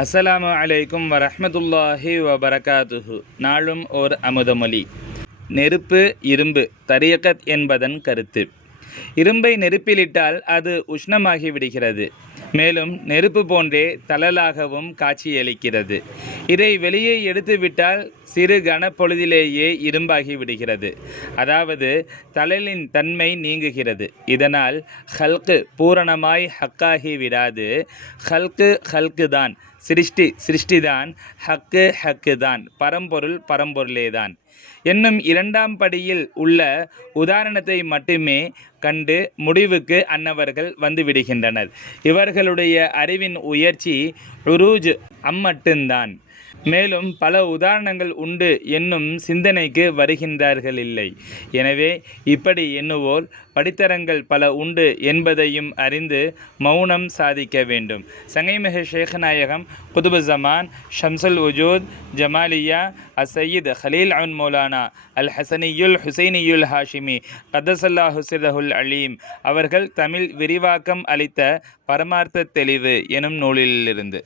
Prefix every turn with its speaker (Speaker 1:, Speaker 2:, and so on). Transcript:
Speaker 1: அஸ்ஸலாமு அலைக்கும் வரஹ்மத்துல்லாஹி வபரகாத்துஹு. நாளும் ஓர் அமுதமொழி நெருப்பு இரும்பு தரியக்கத் என்பதன் கருத்து. இரும்பை நெருப்பிலிட்டால் அது உஷ்ணமாகி விடுகிறது மேலும் நெருப்பு போன்றே தளலாகவும் காட்சியளிக்கிறது. இதை வெளியே எடுத்துவிட்டால் சிறு கனப்பொழுதிலேயே இரும்பாகி விடுகிறது. அதாவது தளலின் தன்மை நீங்குகிறது. இதனால் ஹல்கு பூரணமாய் ஹக்காகி விடாது. ஹல்கு ஹல்கு தான் சிருஷ்டி சிருஷ்டிதான். ஹக்கு ஹக்கு தான் பரம்பொருள் பரம்பொருளே தான் என்னும் இரண்டாம் படியில் உள்ள உதாரணத்தை மட்டுமே கண்டு முடிவுக்கு அன்னவர்கள் வந்துவிடுகின்றனர் இவர்களுடைய அறிவின் உயர்ச்சி உருஜ் அம்மட்டும்தான் மேலும் பல உதாரணங்கள் உண்டு என்னும் சிந்தனைக்கு வருகின்றார்கள் இல்லை எனவே இப்படி எண்ணுவோர் படித்தரங்கள் பல உண்டு என்பதையும் அறிந்து மௌனம் சாதிக்க வேண்டும். சங்கைமிகு ஷேகநாயகம் குதுபு ஜமான் ஷம்சுல் உஜூத் ஜமாலியா அசையீத் ஹலீல் அன் மௌலானா அல் ஹசனியுல் ஹுசைனியுல் ஹாஷிமி கதசல்லா ஹுசிதஹுல் அலீம் அவர்கள் தமிழ் விரிவாக்கம் அளித்த பரமார்த்த தெளிவு எனும் நூலிலிருந்து.